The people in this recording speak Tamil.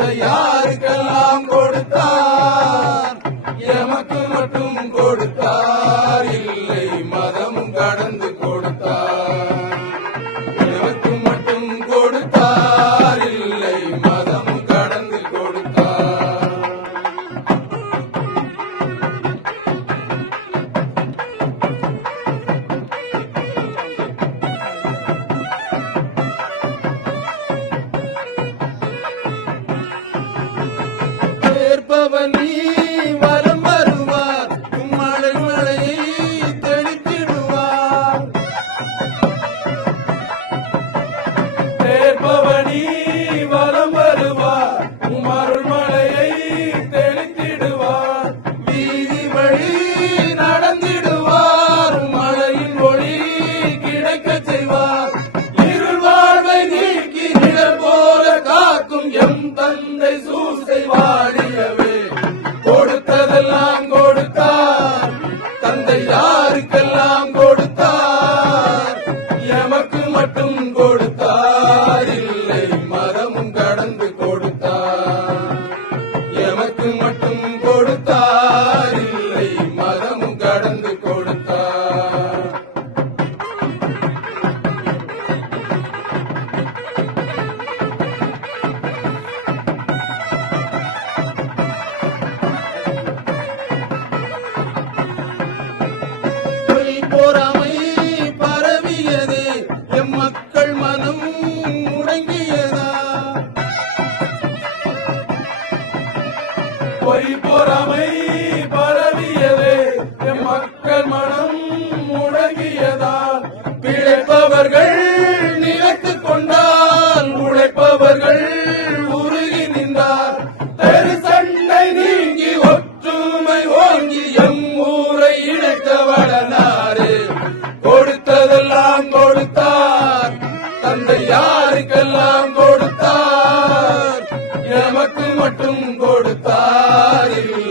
தந்தை யாருக்கெல்லாம் கொடுத்தார், எமக்கு மட்டும் கொடுத்தார், இல்லை மதமும் கடந்து கொடுத்தார். எமக்கு மட்டும் கொடுத்தார், இல்லை மதமும் கடந்து கொடுத்தார். ஏற்பவனி வலம் வருவார், மழை மழையை தெளித்திடுவார். ஏற்பவனி வலம் வருவார், மருள் மழையை தெளித்திடுவார். வீதி வழி நடந்திடுவார், மழையின் ஒளி கிடைக்கச் செய்வார். இருள் வாழ்வை நீக்கி நிழல் போல காக்கும் எம் தந்தை சூசை வாழியவே. கொடுத்ததெல்லாம் கொடுத்தார், தந்தை யாருக்கெல்லாம் கொடுத்தார், எமக்கு மட்டும் கொடுத்தார், இல்லை மதமும் கடந்து கொடுத்தார். எமக்கு மட்டும் கொடுத்தார், இல்லை மதமும் கடந்து கொடுத்தார். பொறாமை பரவியதே, எம் மக்கள் மனம் முடங்கியதா. பொய் பொறாமை பரவியதே, எம் மக்கள் மனம் முடங்கியதால். பிழைப்பவர்கள் நிலைத்துக் கொண்டால், உழைப்பவர்கள் உருகி நின்றார். தெரு சண்டை நீங்கி ஒற்றுமை ஓங்கி எம் ஊரை இணைக்க வளர்ந்தாரே. கொடுத்ததெல்லாம் கொடுத்தார், தந்தை யாருக்கெல்லாம் கொடுத்தார், எமக்கு மட்டும் கொடுத்தார், இல்லை